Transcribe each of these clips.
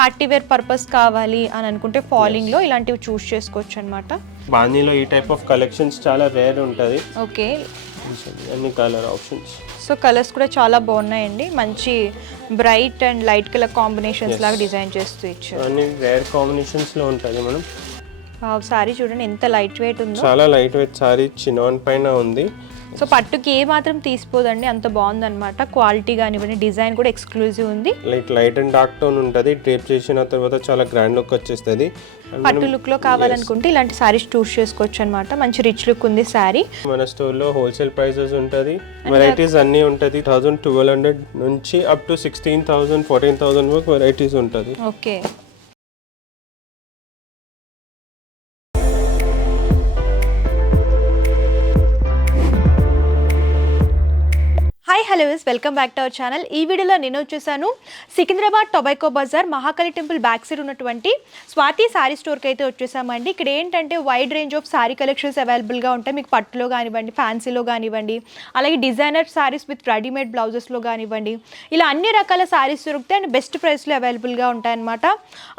Party wear purpose కావాలి అని అనుకుంటే ఫాలింగ్ లో ఇలాంటివి చూస్ చేసుకోవచ్చు అన్నమాట. బాందీలో ఈ టైప్ ఆఫ్ కలెక్షన్స్ చాలా రేర్ ఉంటుంది. ఓకే, అన్ని కలర్ ఆప్షన్స్. సో కలర్స్ కూడా చాలా బాగున్నాయండి, మంచి bright and light colour combinations లాగా డిజైన్ చేస్తూ ఇచ్చారు. అన్ని రేర్ కాంబినేషన్స్ లో ఉంటుంది మనం. సారీ చూడండి ఎంత లైట్ వెయిట్ ఉందో, చాలా లైట్ వెయిట్ సారీ, చినాన్ పైన ఉంది. సో పట్టుకి ఏ మాత్రం తీసిపోదండి, అంత బాగుందన్నమాట. క్వాలిటీ కానివ్వండి, డిజైన్ కూడా ఎక్స్క్లూజివ్ ఉంది. లైట్ అండ్ డార్క్ టోన్ ఉంటుంది. డ్రేప్ చేసిన తర్వాత చాలా గ్రాండ్ లుక్ వచ్చేస్తుంది. పట్టు లుక్ లో కావాలనుకుంటే ఇలాంటి సారీస్ చూస్ చేసుకోవచ్చు అనమాట. మంచి రిచ్ లుక్ ఉంది సారీ. మన స్టోర్ లో హోల్సేల్ ప్రైసెస్ ఉంటుంది, వెరైటీస్ అన్ని ఉంటుంది. 1200 నుంచి అప్ టు 16,000 14,000 వరకు వెరైటీస్ ఉంటుంది. Okay, hi hello welcome back to our channel. ఈ వీడియోలో నేను వచ్చేసాను Secunderabad tobacco Bazaar Mahakali temple back side ఉన్నటువంటి స్వాతి సారీ స్టోర్కి అయితే వచ్చేసామండి. ఇక్కడ ఏంటంటే wide range of sari collections అవైలబుల్గా ఉంటాయి. మీకు పట్టులో కానివ్వండి, ఫ్యాన్సీలో కానివ్వండి, అలాగే డిజైనర్ సారీస్ విత్ రెడీమేడ్ బ్లౌజెస్లో కానివ్వండి, ఇలా అన్ని రకాల సారీస్ దొరుకుతాయి అండ్ బెస్ట్ ప్రైస్లో అవైలబుల్గా ఉంటాయన్నమాట.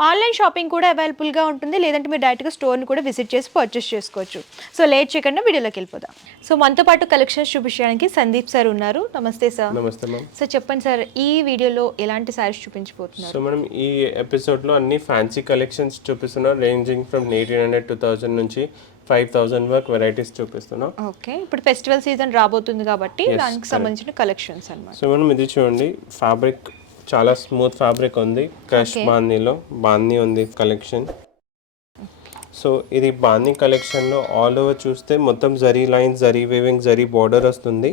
ఆన్లైన్ షాపింగ్ కూడా అవైలబుల్గా ఉంటుంది, లేదంటే మీరు డైరెక్ట్గా స్టోర్ని కూడా విజిట్ చేసి పర్చేస్ చేసుకోవచ్చు. సో లేట్ చేయకుండా వీడియోలోకి వెళ్ళిపోదాం. సో మనతో పాటు కలెక్షన్స్ చూపించడానికి సందీప్ సార్ ఉన్నారు. నమస్తే సార్. నమస్తే మ్యామ్. సార్ చెప్పండి సార్, ఈ వీడియోలో ఎలాంటి సారీస్ చూపించబోతున్నారు? సో మనం ఈ ఎపిసోడ్ లో అన్ని ఫ్యాన్సీ కలెక్షన్స్ చూపిస్తున్నాం, రేంజింగ్ ఫ్రమ్ 1800 2000 నుంచి 5000 వరకు వెరైటీస్ చూపిస్తున్నాం. ఓకే, ఇప్పుడు ఫెస్టివల్ సీజన్ రాబోతుంది కాబట్టి దానికి సంబంధించిన కలెక్షన్స్ అన్నమాట. సో మనం ఇది చూడండి, ఫ్యాబ్రిక్ చాలా స్మూత్ ఫ్యాబ్రిక్ ఉంది. క్రష్ బాందీలో బాందీ ఉంది కలెక్షన్. సో ఇది బాందీ కలెక్షన్లో ఆల్ ఓవర్ చూస్తే మొత్తం zari lines, zari weaving, zari border వస్తుంది.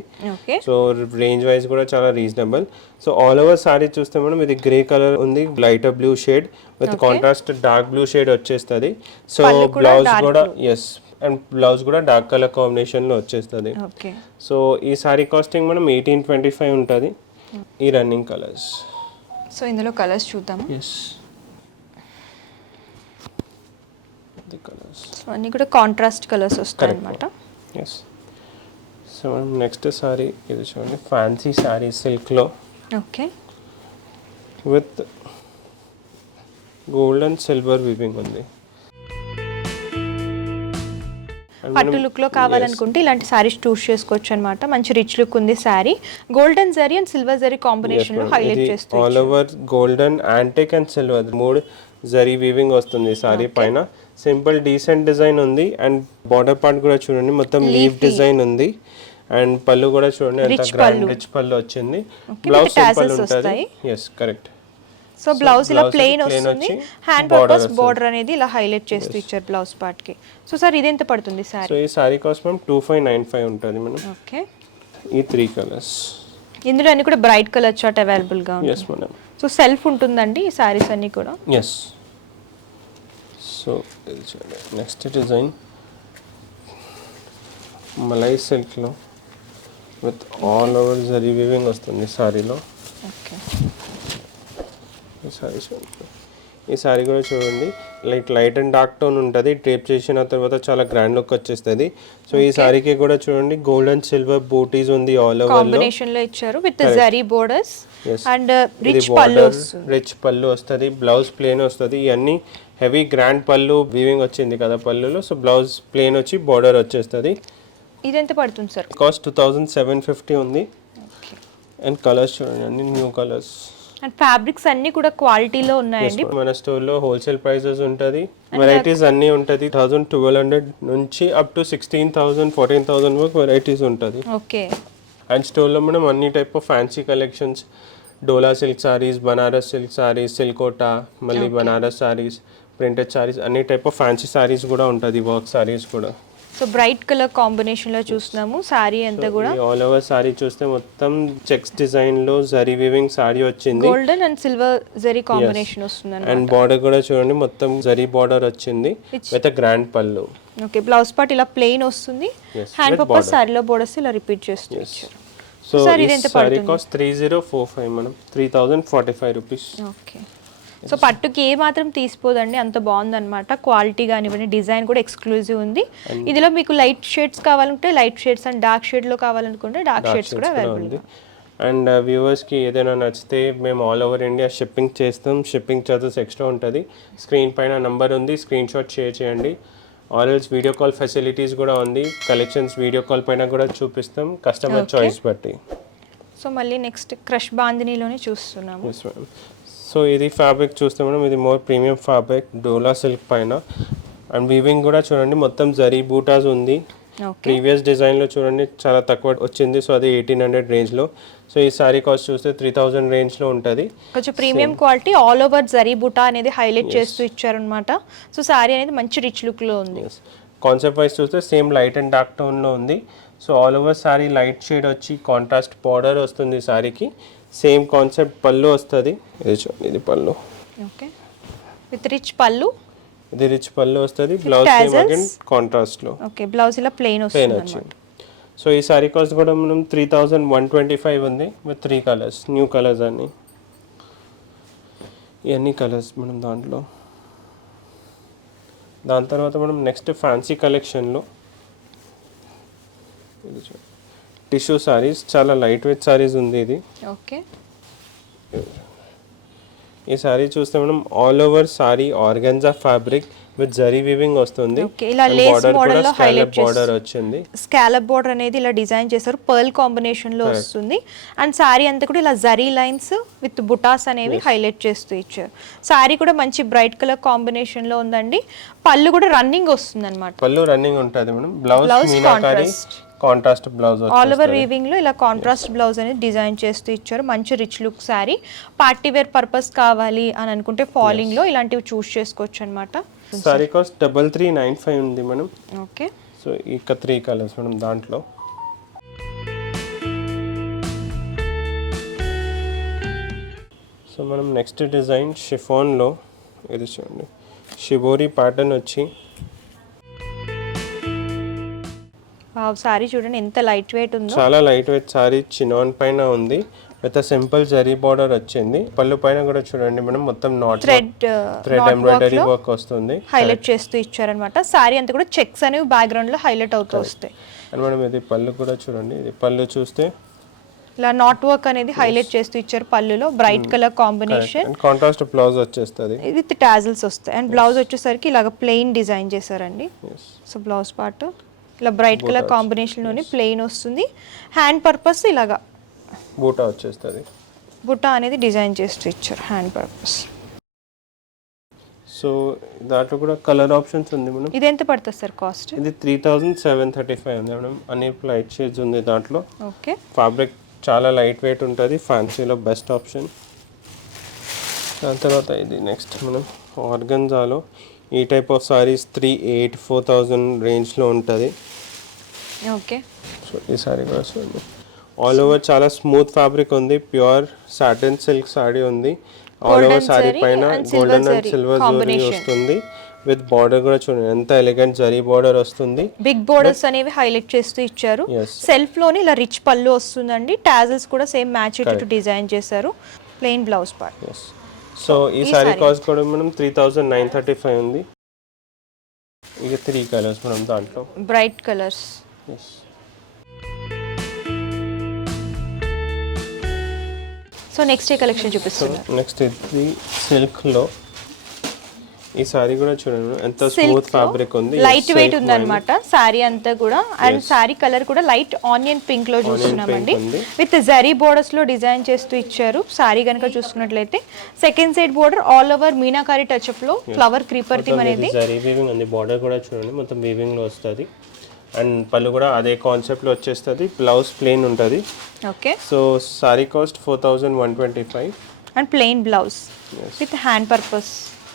సో రేంజ్ వైజ్ కూడా చాలా reasonable. So all over sorry చూస్తే మనం ఇది గ్రే కలర్ ఉంది, lighter blue shade with contrast dark blue shade వచ్చేస్తుంది. సో బ్లౌజ్ కూడా అండ్ బ్లౌజ్ కూడా డార్క్ కలర్ కాంబినేషన్లో వచ్చేస్తుంది. సో ఈ సారీ కాస్టింగ్ మనం 1825 ఉంటుంది. ఈ రన్నింగ్ కలర్స్. సో ఇందులో కలర్స్ చూద్దాం. సో అన్నీ కూడా కాంట్రాస్ట్ కలర్స్ వస్తాయి అన్నమాట. సో మనం నెక్స్ట్ సారీ ఇది చూడండి, ఫ్యాన్సీ సారీ సిల్క్లో. Okay, with gold and silver weaving ఉంది. పట్టు లుక్ లో కావాలనుకుంటే ఇలాంటి సారీస్ చూస్ చేసుకోవచ్చు అన్నమాట. మంచి రిచ్ లుక్ ఉంది sorry. Golden zari and silver zari combination లో హైలైట్ చేస్తుంది. All over golden, antique and silver 3 zari weaving వస్తుంది సారీ పైన. సింపుల్ డీసెంట్ డిజైన్ ఉంది అండ్ బార్డర్ పార్ట్ కూడా చూడండి మొత్తం లీవ్ డిజైన్ ఉంది. అండ్ పళ్ళు కూడా చూడండి ఎంత గ్రాండ్ రిచ్ పళ్ళు వచ్చింది. బ్లౌజ్ సింపుల్ ఉంటుంది. కరెక్ట్. సో బ్లౌజ్ ఇలా ప్లెయిన్ వస్తుంది, హ్యాండ్ పర్పస్ బార్డర్ అనేది ఇలా హైలైట్ చేస్తూ ఇచ్చారు బ్లౌజ్ పార్ట్ కి. సో సార్ ఇది ఎంత పడుతుంది సారీ? సో ఈ సారీ కాస్ట్ మనం 2595 ఉంటుంది మనం. ఓకే, ఈ 3 కలర్స్. ఇందులో అన్ని కూడా బ్రైట్ కలర్ చార్ట్ అవైలబుల్ గా ఉంది. మేడం. సో సెల్ఫ్ ఉంటుందండి ఈ సారీస్ అన్ని కూడా. సో ఇది చూడండి, నెక్స్ట్ డిజైన్ మలై సిల్క్లో with all over zari weaving వస్తుంది సారీలో. ఓకే, ఈ సారీ కూడా చూడండి లైట్ అండ్ డార్క్ టోన్ ఉంటుంది. డ్రేప్ చేసిన తర్వాత చాలా గ్రాండ్ లుక్ వచ్చేస్తుంది. సో ఈ సారీకి కూడా చూడండి గోల్డ్ అండ్ సిల్వర్ బూటీస్ ఉంది ఆల్ ఓవర్ కాంబినేషన్ లో ఇచ్చారు with zari borders and rich పళ్ళు వస్తుంది. బ్లౌజ్ ప్లేన్ వస్తుంది. ఇవన్నీ హెవీ గ్రాండ్ పళ్ళు వీవింగ్ వచ్చింది కదా పళ్ళులో. సో బ్లౌజ్ ప్లేన్ వచ్చి బార్డర్ వచ్చేస్తుంది. ఇది ఎంత పడుతుంది సార్? కాస్ట్ 2750 ఉంది. అండ్ కలర్స్ చూడండి, న్యూ కలర్స్. అండ్ ఫ్యాబ్రిక్స్ అన్ని కూడా క్వాలిటీలో ఉన్నాయండి. మన స్టోర్ లో హోల్సేల్ ప్రైసెస్ ఉంటుంది, వెరైటీస్ అన్ని ఉంటుంది. 1200 నుంచి అప్ టు 16,000 14,000 వరకు వెరైటీస్ ఉంటుంది. ఓకే, అండ్ స్టోర్ లో మనం అన్ని type of fancy collections, Dola silk saris, Banaras silk saris, సిల్కోటా, మళ్ళీ బనారస్ సారీస్, ప్రింటెడ్ సారీస్, అన్ని టైప్ ఆఫ్ ఫ్యాన్సీ సారీస్ కూడా ఉంటుంది, వర్క్ సారీస్ కూడా. సో బ్రైట్ కలర్ కాంబినేషన్ లో చూస్తున్నాము సారీ అంతా కూడా. ఆల్ ఓవర్ సారీ చూస్తే మొత్తం చెక్స్ డిజైన్ లో జరీ వీవింగ్ సారీ వచ్చింది. Golden and silver zari combination వస్తుంది. అండ్ బార్డర్ కూడా చూడండి మొత్తం జరీ బార్డర్ వచ్చింది విత్ గ్రాండ్ పళ్ళు. ఓకే, బ్లౌజ్ పార్ట్ ఇలా ప్లెయిన్ వస్తుంది. హ్యాండ్ పర్పస్ సారీలో బోర్డర్స్ ఇలా రిపీట్ చేస్తూ ఇచ్చారు. సో ఈ సారీ కాస్ట్ 3045 మనం 3045 రూపీస్. ఓకే, సో పట్టుకి ఏ మాత్రం తీసిపోదండి, అంత బాగుందన్నమాట. క్వాలిటీ కానివ్వండి, డిజైన్ కూడా ఎక్స్క్లూజివ్ ఉంది. ఇందులో మీకు లైట్ షేడ్స్ కావాలంటే light shades and dark shade లో కావాలనుకుంటే డార్క్ షేడ్స్ కూడా అవైలబుల్. అండ్ వ్యూవర్స్కి ఏదైనా నచ్చితే మేము ఆల్ ఓవర్ ఇండియా షిప్పింగ్ చేస్తాం. షిప్పింగ్ ఛార్జెస్ ఎక్స్ట్రా ఉంటుంది. స్క్రీన్ పైన నంబర్ ఉంది, స్క్రీన్ షాట్ షేర్ చేయండి. ఆల్వేస్ వీడియో కాల్ ఫెసిలిటీస్ కూడా ఉంది. కలెక్షన్స్ వీడియో కాల్ పైన కూడా చూపిస్తాం కస్టమర్ చాయిస్ బట్టి. సో మళ్ళీ నెక్స్ట్ క్రష్ బాందినీలోనే చూస్తున్నాము. సో ఇది ఫ్యాబ్రిక్ చూస్తే మేడం ఇది మోర్ ప్రీమియం ఫ్యాబ్రిక్ డోలా సిల్క్ పైన. అండ్ వీవింగ్ కూడా చూడండి మొత్తం జరీ బూటాస్ ఉంది. ప్రీవియస్ డిజైన్లో చూడండి చాలా తక్కువ వచ్చింది. సో అది 1800 రేంజ్లో. సో ఈ సారీ కాస్ట్ చూస్తే 3000 రేంజ్లో ఉంటుంది. కొంచెం premium quality all over zari బూటా అనేది హైలైట్ చేస్తూ ఇచ్చారనమాట. సో సారీ అనేది మంచి రిచ్ లుక్లో ఉంది. కాన్సెప్ట్ వైజ్ చూస్తే సేమ్ లైట్ అండ్ డార్క్ టోన్లో ఉంది. So all over sorry light shade వచ్చి కాంట్రాస్ట్ బార్డర్ వస్తుంది సారీకి. సేమ్ కాన్సెప్ట్ పళ్ళు వస్తుంది. ఇది చూడండి ఇది పళ్ళు. ఓకే విత్ రిచ్ పళ్ళు. ఇది రిచ్ పళ్ళు వస్తుంది. బ్లౌజ్ సేమ్ అగైన్ కాంట్రాస్ట్ లో. ఓకే బ్లౌజ్ ఇలా ప్లెయిన్ వస్తుంది. సో ఈ సారీ కాస్ట్ కూడా మనం 3125 ఉంది విత్ 3 కలర్స్, న్యూ కలర్స్ అన్ని. ఇవన్నీ కలర్స్ మనం దాంట్లో. దాని తర్వాత మనం నెక్స్ట్ ఫ్యాన్సీ కలెక్షన్లో ఇది టిష్యూ సారీస్, చాలా లైట్ వెయిట్ సారీస్ ఉంది ఇది. ఓకే ఈ సారీ చూస్తే మనం all over sorry organza fabric with zari weaving వస్తుంది. ఇలా లేస్ మోడల్ లో హైలైట్ బార్డర్ వచ్చింది. స్కాలప్ బార్డర్ అనేది ఇలా డిజైన్ చేశారు, పర్ల్ కాంబినేషన్ లో వస్తుంది. అండ్ సారీ అంతా కూడా ఇలా జరీ లైన్స్ విత్ బుటాస్ అనేవి హైలైట్ చేస్తూ ఇచ్చారు. సారీ కూడా మంచి బ్రైట్ కలర్ కాంబినేషన్ లో ఉందండి. పళ్ళు కూడా రన్నింగ్ వస్తుంది అనమాట. పళ్ళు రన్నింగ్ ఉంటుంది madam. Blouse meenakari contrast blouse all over weaving లో ఇలా కాంట్రాస్ట్ బ్లౌజ్ అనేది డిజైన్ చేస్తూ ఇచ్చారు. మంచి rich look sari. Party wear purpose కావాలి అని అనుకుంటే ఫాలింగ్ లో ఇలాంటివి చూస్ చేసుకోవచ్చు అనమాట. సారీ కాస్ట్ 3395 ఉంది మనం. ఓకే సో ఇక 3 కలర్స్ మనం దాంట్లో. సో మనం నెక్స్ట్ డిజైన్ షిఫాన్లో ఇది చూడండి షిబోరి ప్యాటర్న్ వచ్చి. సారీ చూడండి ఎంత లైట్ వెయిట్ ఉందో. చాలా లైట్ వెయిట్ సారీ చినాన్ పైన ఉంది విత్ సింపుల్ జరీ బార్డర్ వచ్చింది. పళ్ళు పైన కూడా చూడండి మనం మొత్తం నాట్ థ్రెడ్ ఎంబ్రాయిడరీ వర్క్ వస్తుంది, హైలైట్ చేస్తూ ఇచ్చారన్నమాట. సారీ అంతా కూడా చెక్స్ అనేవి బ్యాక్గ్రౌండ్ లో హైలైట్ అవుతూ వస్తాయి. అండ్ మనం ఇది పళ్ళు కూడా చూడండి. ఇది పళ్ళు చూస్తే ఇలా నాట్ వర్క్ అనేది హైలైట్ చేస్తూ ఇచ్చారు పళ్ళులో. Bright colour combination, contrast blouse వచ్చేస్తుంది విత్ టాజిల్స్ వస్తాయి. అండ్ బ్లౌజ్ వచ్చేసరికి ఇలాగ ప్లెయిన్ డిజైన్ చేశారండి. సో బ్లౌజ్ పార్ట్ ఇలా బ్రైట్ కలర్ కాంబినేషన్ లోని ప్లెయిన్ వస్తుంది. హ్యాండ్ పర్పస్ ఇలాగా బూటా వచ్చేస్తుంది. బూటా అనేది డిజైన్ చేస్తూ ఇచ్చారు హ్యాండ్ పర్పస్. సో దాంట్లో కూడా కలర్ ఆప్షన్స్ ఉంది మేడం. ఇది ఎంత పడుతుంది సార్ కాస్ట్? ఇది 3735 ఉంది మేడం. అన్ని లైట్ షేడ్స్ ఉంది దాంట్లో. ఓకే ఫ్యాబ్రిక్ చాలా లైట్ వెయిట్ ఉంటుంది. ఫ్యాన్సీలో బెస్ట్ ఆప్షన్. దాని తర్వాత ఇది నెక్స్ట్ మనం ఆర్గన్జాలో ఈ టైప్ ఆఫ్ సారీస్ 3800-4000 రేంజ్లో ఉంటుంది. ఓకే సో ఈ సారీ కూడా చూడండి ఆల్ ఓవర్ చాలా స్మూత్ ఫ్యాబ్రిక్ ఉంది. ప్యూర్ సాటిన్ సిల్క్ సారీ ఉంది. ఆల్ ఓవర్ సారీ పైన గోల్డెన్ అండ్ సిల్వర్ జరీ వస్తుంది విత్ బార్డర్ కూడా చూడండి ఎంత ఎలిగెంట్ జరీ బార్డర్ వస్తుంది. బిగ్ బోర్డర్స్ అనేవి హైలైట్ చేస్తూ ఇచ్చారు. సెల్ఫ్ లోని ఇలా రిచ్ పళ్ళు వస్తుందండి. టాజిల్స్ కూడా సేమ్ మ్యాచ్ అయ్యేటట్టు డిజైన్ చేశారు. Plain blouse part. సో ఈ సారీ కాస్ట్ కూడా మనం 3935 ఉంది. ఇక 3 కలర్స్ మనం దాంట్లో బ్రైట్ కలర్స్. సో నెక్స్ట్ ఏ కలెక్షన్ చూపిస్తున్నారు? నెక్స్ట్ ఇది సిల్క్లో ఈ సారీ కూడా చూడండి ఎంత స్మూత్ ఫ్యాబ్రిక్ ఉంది. లైట్ వెయిట్ ఉంది అనమాట సారీ అంతా కూడా. అండ్ సారీ కలర్ కూడా లైట్ ఆనియన్ పింక్ లో చూస్తున్నామండి. విత్ జరీ బోర్డర్స్ లో డిజైన్ చేస్తూ ఇచ్చారు. సారీ కనుక చూసుకున్నట్లయితే second side border all over meenakari touch up లో ఫ్లవర్ క్రీపర్ థీమ్ అనేది జరీ వీవింగ్ ఉంది. బార్డర్ కూడా చూడండి మొత్తం వీవింగ్ లో వస్తుంది. అండ్ పళ్ళు కూడా అదే కాన్సెప్ట్ లో వచ్చేస్తుంది. బ్లౌజ్ ప్లెయిన్ ఉంటుంది. Okay so sorry cost 4125 and plain blouse with hand purpose.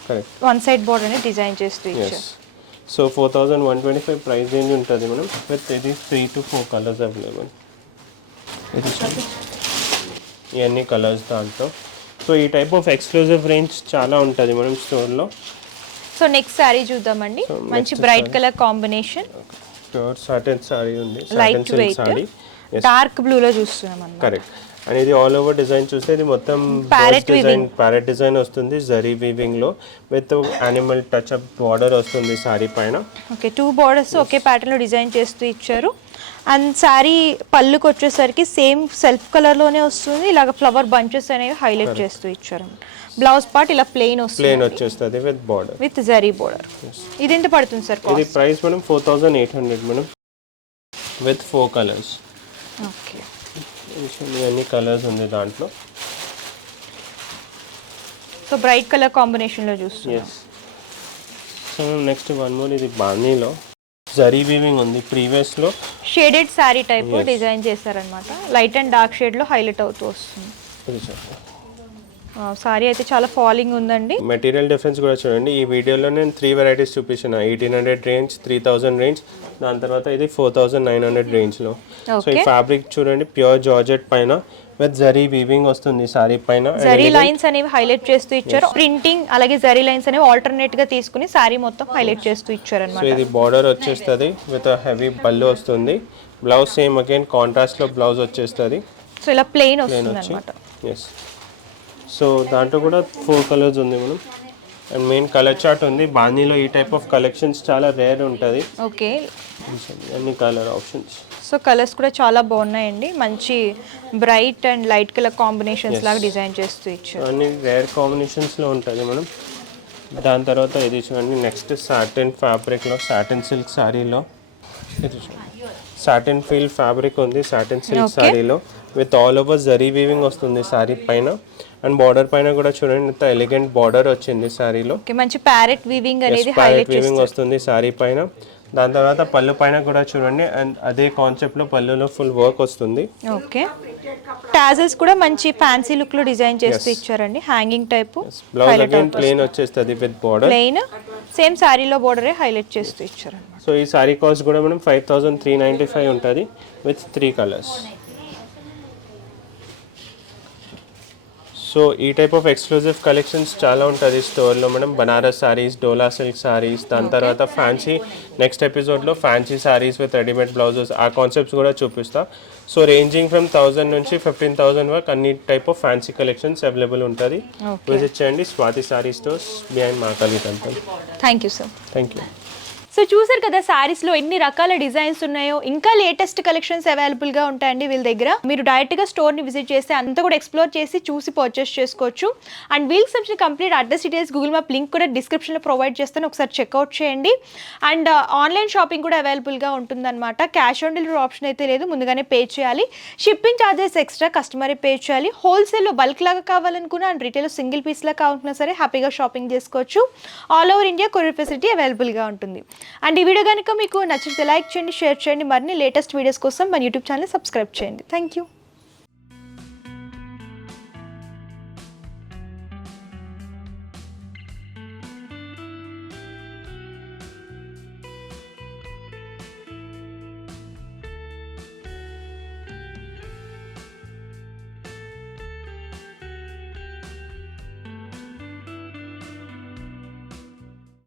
Correct. One side border అనేది డిజైన్ చేస్తూ ఇచ్చారు. సో 4125 ప్రైస్ రేంజ్ ఉంటుంది మనం. విత్ ఇది 3 to 4 కలర్స్ అవైలబుల్. ఇది ఇవన్నీ కలర్స్ దాంట్లో. సో ఈ టైప్ ఆఫ్ ఎక్స్క్లూజివ్ రేంజ్ చాలా ఉంటుంది మనం స్టోర్లో. సో నెక్స్ట్ సారీ చూద్దామండి. మంచి bright colour combination, pure satin sorry ఉంది. లైట్ వెయిట్ డార్క్ బ్లూ లో చూస్తున్నాం అన్నమాట. కరెక్ట్. అండ్ ఇది ఆల్ ఓవర్ డిజైన్ చూస్తే ఇది మొత్తం ప్యారెట్ డిజైన్ వస్తుంది జరీ వీవింగ్ లో with animal touch up border వస్తుంది సారీ పైన. ఓకే 2 బార్డర్స్ ఒకే ప్యాటర్న్ లో డిజైన్ చేస్తూ ఇచ్చారు. అండ్ శారీ పళ్ళుకి వచ్చేసరికి సేమ్ సెల్ఫ్ కలర్లోనే వస్తుంది, ఇలాగ ఫ్లవర్ బంచెస్ అనేవి హైలైట్ చేస్తూ ఇచ్చారు. బ్లౌజ్ పార్ట్ ఇలా ప్లెయిన్ వచ్చేస్తుంది విత్ జరీ బోర్డర్. ఇది ఎంత పడుతుంది సార్? ఇది price madam 4800 madam with 4 colours. Okay, అన్ని కలర్స్ ఉంది దాంట్లో. సో బ్రైట్ కలర్ కాంబినేషన్లో చూస్తున్నాం. సో నెక్స్ట్ వన్ మోర్, ఇది బాందీలో జరీ వీవింగ్ ఉంది. ప్రీవియస్లో షేడెడ్ శారీ టైప్ డిజైన్ చేశారనమాట, లైట్ అండ్ డార్క్ షేడ్లో హైలైట్ అవుతూ వస్తుంది. సారీ అయితే చాలా ఫాలింగ్ ఉందండి. మెటీరియల్ డిఫరెన్స్ కూడా చూడండి. ఈ వీడియోలో నేను 3 వెరైటీస్ చూపించిన, 1800 రేంజ్, 3000 రేంజ్, దాని తర్వాత ఇది 4900 రేంజ్లో. సో ఈ ఫ్యాబ్రిక్ చూడండి, ప్యూర్ జార్జెట్ పైన విత్ జరీ వీవింగ్ వస్తుంది సారీ పైన. జరీ లైన్స్ అనేవి హైలైట్ చేస్తూ ఇచ్చారు. ప్రింటింగ్ అలాగే జరీ లైన్స్ అనేవి ఆల్టర్నేట్ గా తీసుకుని సారీ మొత్తం హైలైట్ చేస్తూ ఇచ్చారు అన్నమాట. సో ఇది బార్డర్ వచ్చేస్తుంది విత్ హెవీ పళ్ళు వస్తుంది. బ్లౌజ్ సేమ్ అగైన్ కాంట్రాస్ట్ లో బ్లౌజ్ వచ్చేస్తుంది. సో ఇలా ప్లెయిన్ వస్తుంది అన్నమాట. ఎస్, సో దాంట్లో కూడా 4 కలర్స్ ఉంది మనం. అండ్ మెయిన్ కలర్ చార్ట్ ఉంది. బాందీలో ఈ టైప్ ఆఫ్ కలెక్షన్స్ చాలా రేర్ ఉంటుంది. ఓకే, అన్ని కలర్ ఆప్షన్స్. సో కలర్స్ కూడా చాలా బాగున్నాయండి, మంచి bright and light colour combinations లాగా డిజైన్ చేస్తూ ఇచ్చారు. అన్ని రేర్ కాంబినేషన్స్లో ఉంటుంది మనం. దాని తర్వాత ఇది చూడండి, నెక్స్ట్ సాటిన్ ఫ్యాబ్రిక్లో, సాటిన్ సిల్క్ శారీలో, ఇది సాటిన్ ఫీల్ ఫ్యాబ్రిక్ ఉంది. సాటిన్ సిల్క్ శారీలో with all over zari weaving వస్తుంది శారీ పైన. అండ్ బార్డర్ పైన కూడా చూడండి, ఇంత ఎలిగెంట్ బార్డర్ వచ్చింది శారీలో. మంచి ప్యారెట్ వీవింగ్ అనేది హైలైట్ వీవింగ్ వస్తుంది శారీ పైన. దాని తర్వాత పళ్ళు పైన కూడా చూడండి, అండ్ అదే కాన్సెప్ట్ లో పళ్ళులో ఫుల్ వర్క్ వస్తుంది. ఓకే, టాజల్స్ కూడా మంచి ఫ్యాన్సీ లుక్ లో డిజైన్ చేస్తూ ఇచ్చారండి, hanging type. Blouse again plain వచ్చేస్తుంది విత్ బార్డర్. ప్లెయిన్ సేమ్ సారీలో బార్డరే హైలైట్ చేస్తూ ఇచ్చారు. సో ఈ సారీ కాస్ట్ కూడా మనం 5395 ఉంటుంది విత్ 3 కలర్స్. సో ఈ టైప్ ఆఫ్ ఎక్స్క్లూజివ్ కలెక్షన్స్ చాలా ఉంటుంది స్టోర్లో మేడం. బనారస్ సారీస్, డోలా సిల్క్ సారీస్, దాని తర్వాత ఫ్యాన్సీ, నెక్స్ట్ ఎపిసోడ్లో fancy saris with readymade blouses, ఆ కాన్సెప్ట్స్ కూడా చూపిస్తా. సో రేంజింగ్ ఫ్రమ్ 1000 నుంచి 15,000 వరకు అన్ని type of fancy collections available ఉంటుంది. విజిట్ చేయండి Swathi sorry stores behind Mahakali temple. Thank you sir. Thank you. So చూసారు కదా శారీస్లో ఎన్ని రకాల డిజైన్స్ ఉన్నాయో, ఇంకా లేటెస్ట్ కలెక్షన్స్ అవైలబుల్గా ఉంటాయండి వీళ్ళ దగ్గర. మీరు డైరెక్ట్గా స్టోర్ని విజిట్ చేస్తే అంతా కూడా ఎక్స్ప్లోర్ చేసి చూసి పర్చేస్ చేసుకోవచ్చు. అండ్ వీళ్ళకి సంబంధించిన complete address details, Google map link కూడా డిస్క్రిప్షన్లో ప్రొవైడ్ చేస్తాను, ఒకసారి చెక్అవుట్ చేయండి. అండ్ ఆన్లైన్ షాపింగ్ కూడా అవైలబుల్గా ఉంటుందన్నమాట. క్యాష్ ఆన్ డెలివరీ ఆప్షన్ అయితే లేదు, ముందుగానే పే చేయాలి. షిప్పింగ్ ఛార్జెస్ ఎక్స్ట్రా, కస్టమరే పే చేయాలి. హోల్సేల్లో బల్క్ లాగా కావాలనుకున్నా అండ్ రీటైల్లో సింగిల్ పీస్లా కావాలన్నా సరే హ్యాపీగా షాపింగ్ చేసుకోవచ్చు. All over India courier facility అవైలబుల్గా ఉంటుంది. అండ్ ఈ వీడియో కనుక మీకు నచ్చితే లైక్ చేయండి, షేర్ చేయండి. మరిన్ని లేటెస్ట్ వీడియోస్ కోసం మన యూట్యూబ్ ఛానల్ సబ్స్క్రైబ్ చేయండి. Thank you.